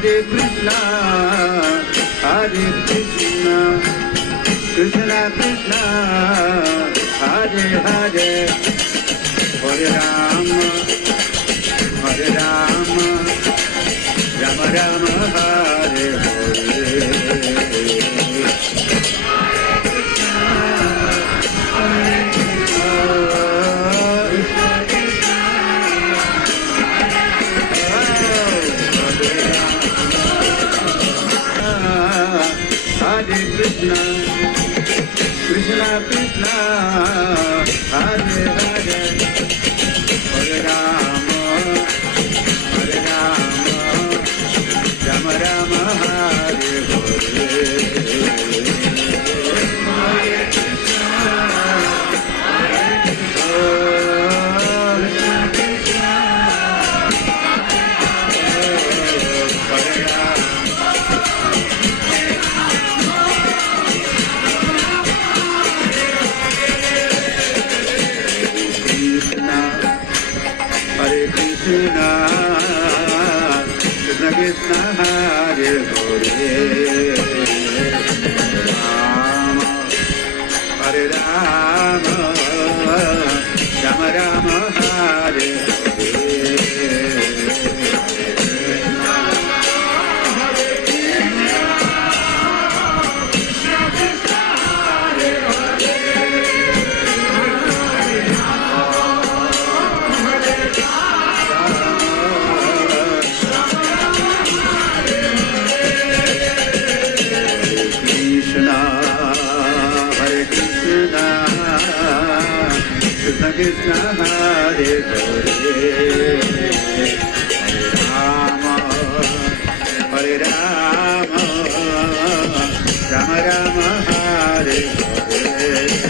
Hare Krishna, Krishna Krishna, Hare Hare, Hare Rama, Rama Rama, Hare Hare. Hare Krishna, Krishna Krishna, Hare Hare, Hare Rama, Rama Rama, Hare Hare. Krishna Krishna, Hare Hare, Hare Rama, Rama Rama, Hare Krishna Krishna, Hare Hare, Hare Rama, Rama Rama,